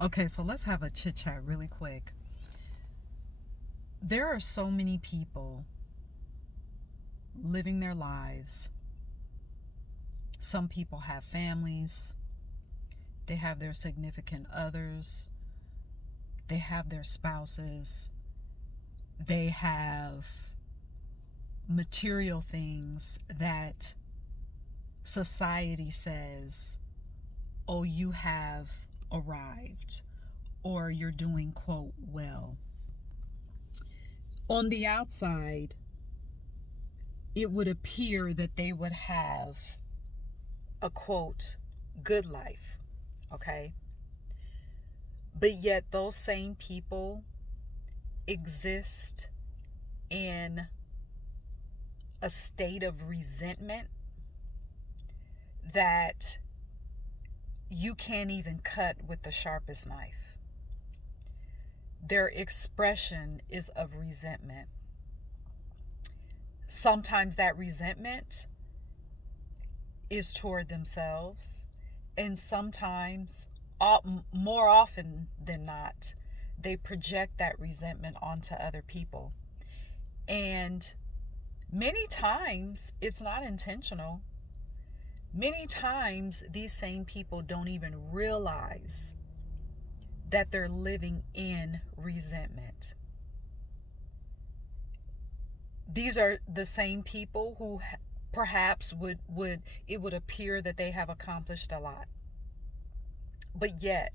Okay, so let's have a chit chat really quick. There are so many people living their lives. Some people have families, they have their significant others, they have their spouses, they have material things that society says, oh, you have arrived, or you're doing, quote, well. On the outside, it would appear that they would have a, quote, good life, okay? But yet, those same people exist in a state of resentment that you can't even cut with the sharpest knife. Their expression is of resentment. Sometimes that resentment is toward themselves, and sometimes, more often than not, they project that resentment onto other people. And many times it's not intentional. Many times these same people don't even realize that they're living in resentment. These are the same people who perhaps would it would appear that they have accomplished a lot, but yet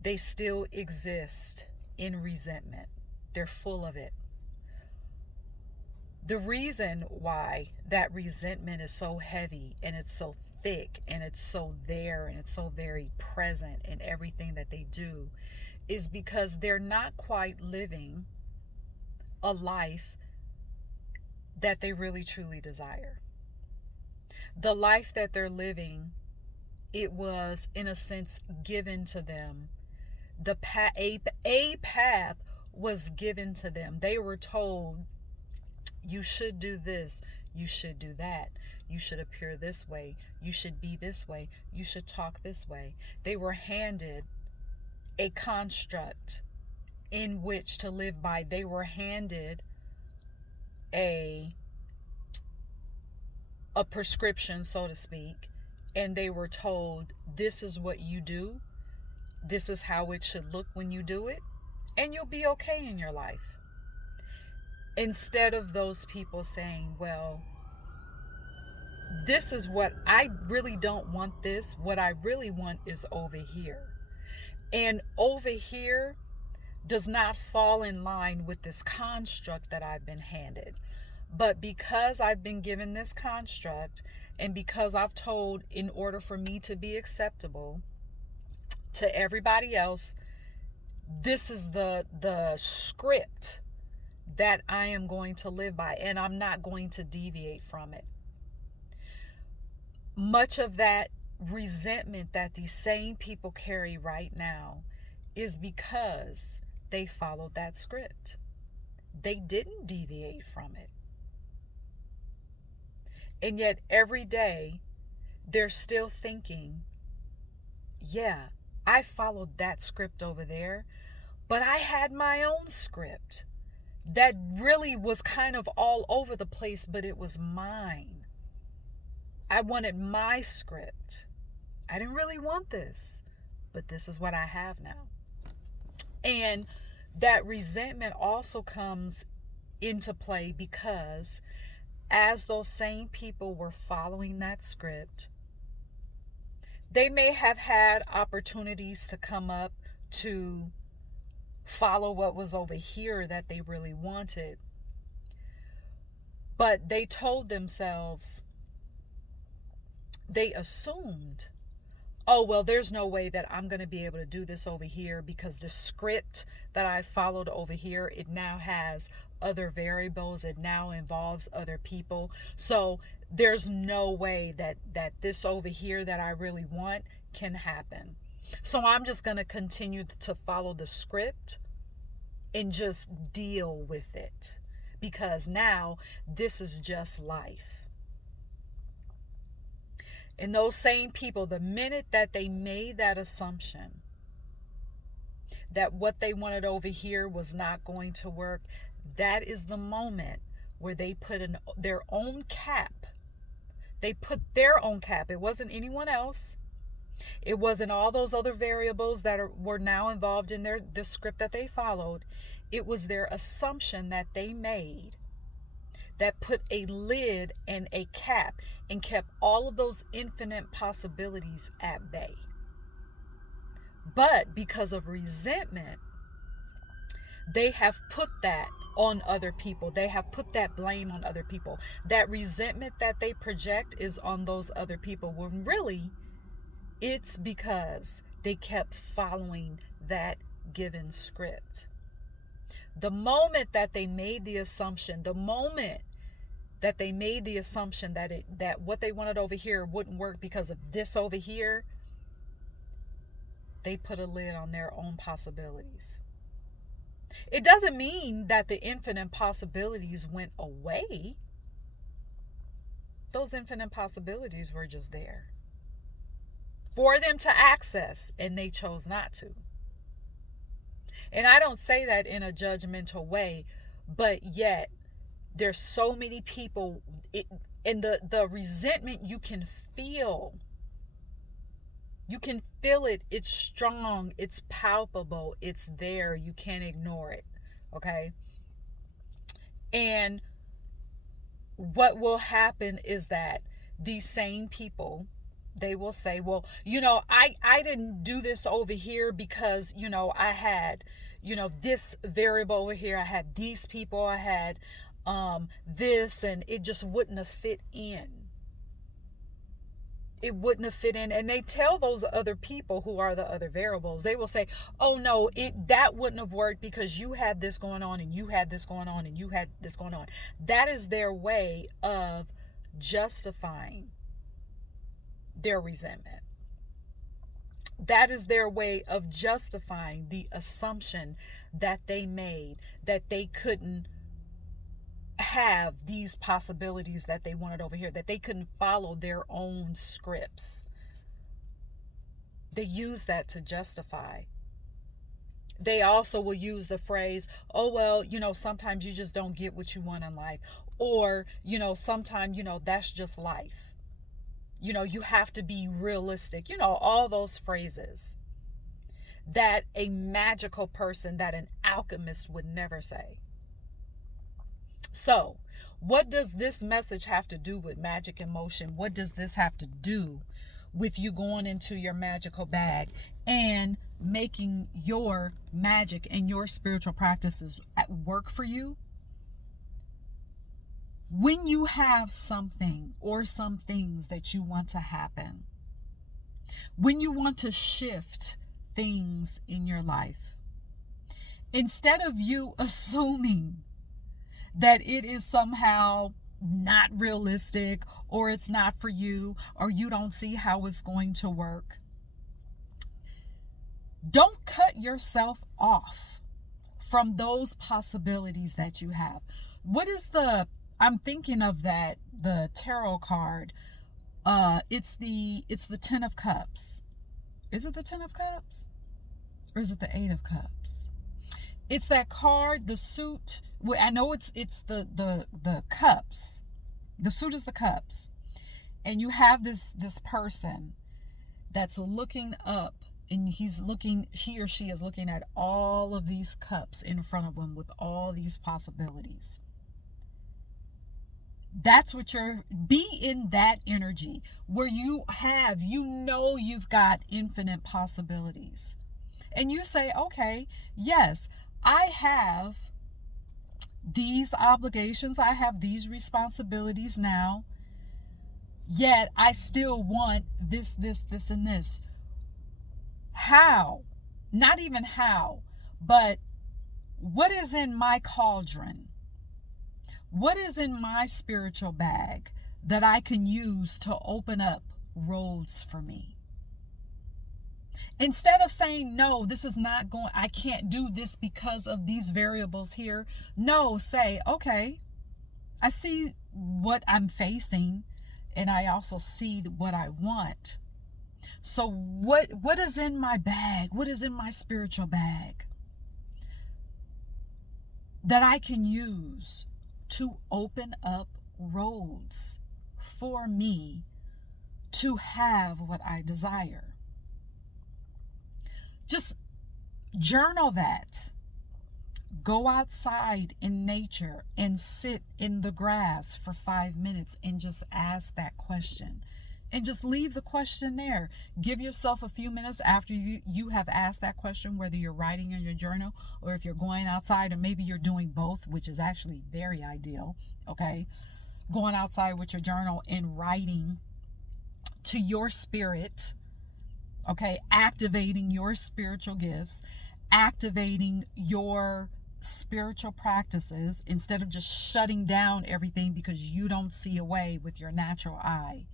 they still exist in resentment. They're full of it. The reason why that resentment is so heavy and it's so thick and it's so there and it's so very present in everything that they do is because they're not quite living a life that they really truly desire. The life that they're living, it was in a sense given to them. A path was given to them. They were told, you should do this, you should do that, you should appear this way, you should be this way, you should talk this way. They were handed a construct in which to live by. They were handed a prescription, so to speak, and they were told, this is what you do, this is how it should look when you do it, and you'll be okay in your life. Instead of those people saying, well, this is what I really don't want. This, what I really want is over here. And over here does not fall in line with this construct that I've been handed. But because I've been given this construct, and because I've told, in order for me to be acceptable to everybody else, this is the script that I am going to live by, and I'm not going to deviate from it. Much of that resentment that these same people carry right now is because they followed that script. They didn't deviate from it. And yet every day they're still thinking, yeah, I followed that script over there, but I had my own script that really was kind of all over the place, but it was mine. I wanted my script. I didn't really want this, but this is what I have now. And that resentment also comes into play because as those same people were following that script, they may have had opportunities to come up to follow what was over here that they really wanted. But they told themselves, they assumed, oh, well, there's no way that I'm going to be able to do this over here because the script that I followed over here, it now has other variables. It now involves other people. So there's no way that this over here that I really want can happen. So I'm just going to continue to follow the script and just deal with it because now this is just life. And those same people, the minute that they made that assumption, that what they wanted over here was not going to work, that is the moment where they put in their own cap. They put their own cap. It wasn't anyone else. It wasn't all those other variables that were now involved in the script that they followed. It was their assumption that they made that put a lid and a cap and kept all of those infinite possibilities at bay. But because of resentment, they have put that on other people. They have put that blame on other people. That resentment that they project is on those other people, when really it's because they kept following that given script. The moment that they made the assumption, that what they wanted over here wouldn't work because of this over here, they put a lid on their own possibilities. It doesn't mean that the infinite possibilities went away. Those infinite possibilities were just there for them to access, and they chose not to. And I don't say that in a judgmental way, but yet there's so many people, and the resentment you can feel. You can feel it. It's strong. It's palpable. It's there. You can't ignore it. Okay? And what will happen is that these same people, they will say, well, I didn't do this over here because, I had, this variable over here. I had these people. I had this, and it just wouldn't have fit in. It wouldn't have fit in. And they tell those other people who are the other variables, they will say, oh no, that wouldn't have worked because you had this going on, and you had this going on, and you had this going on. That is their way of justifying their resentment. That is their way of justifying the assumption that they made, that they couldn't have these possibilities that they wanted over here, that they couldn't follow their own scripts. They use that to justify. They also will use the phrase, oh, well, sometimes you just don't get what you want in life. Or, sometimes, that's just life. You have to be realistic. All those phrases that a magical person, that an alchemist would never say. So, what does this message have to do with magic in motion? What does this have to do with you going into your magical bag and making your magic and your spiritual practices at work for you? When you have something or some things that you want to happen, when you want to shift things in your life, instead of you assuming that it is somehow not realistic, or it's not for you, or you don't see how it's going to work, don't cut yourself off from those possibilities that you have. I'm thinking of the tarot card. It's the 10 of Cups. Is it the 10 of Cups? Or is it the 8 of Cups? It's that card, the suit. Well, I know it's the cups. The suit is the cups. And you have this person that's looking up, and he or she is looking at all of these cups in front of him with all these possibilities. That's what be in that energy where you've got infinite possibilities. And you say, okay, yes, I have these obligations, I have these responsibilities now, yet I still want this, and this. How? Not even how, but what is in my cauldron? What is in my spiritual bag that I can use to open up roads for me? Instead of saying, no, this is not going, I can't do this because of these variables here. No, say, okay, I see what I'm facing, and I also see what I want. So what is in my bag? What is in my spiritual bag that I can use to open up roads for me to have what I desire? Just journal that. Go outside in nature and sit in the grass for 5 minutes and just ask that question. And just leave the question there. Give yourself a few minutes after you have asked that question, whether you're writing in your journal or if you're going outside, or maybe you're doing both, which is actually very ideal. Okay. Going outside with your journal and writing to your spirit. Okay. Activating your spiritual gifts, activating your spiritual practices instead of just shutting down everything because you don't see a way with your natural eye.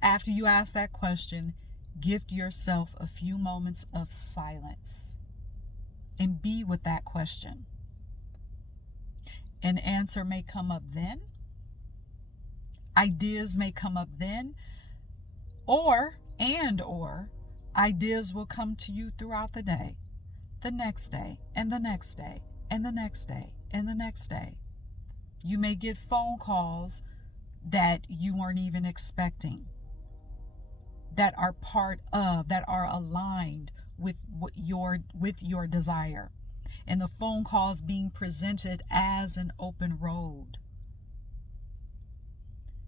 After you ask that question, gift yourself a few moments of silence and be with that question. An answer may come up then, ideas may come up then, or ideas will come to you throughout the day, the next day, and the next day, and the next day, and the next day. You may get phone calls that you weren't even expecting, that are aligned with your desire, and the phone calls being presented as an open road.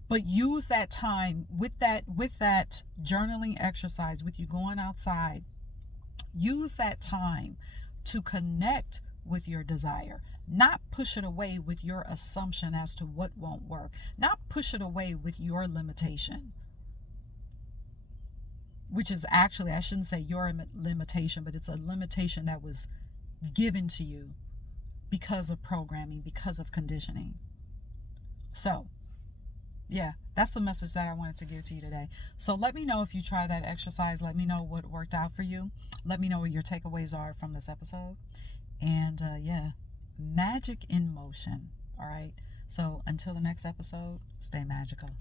But use that time with that journaling exercise, with you going outside. Use that time to connect with your desire. Not push it away with your assumption as to what won't work. Not push it away with your limitation. Which is actually, I shouldn't say your limitation, but it's a limitation that was given to you because of programming, because of conditioning. So, yeah, that's the message that I wanted to give to you today. So let me know if you try that exercise. Let me know what worked out for you. Let me know what your takeaways are from this episode. And magic in motion. All right. So until the next episode, stay magical.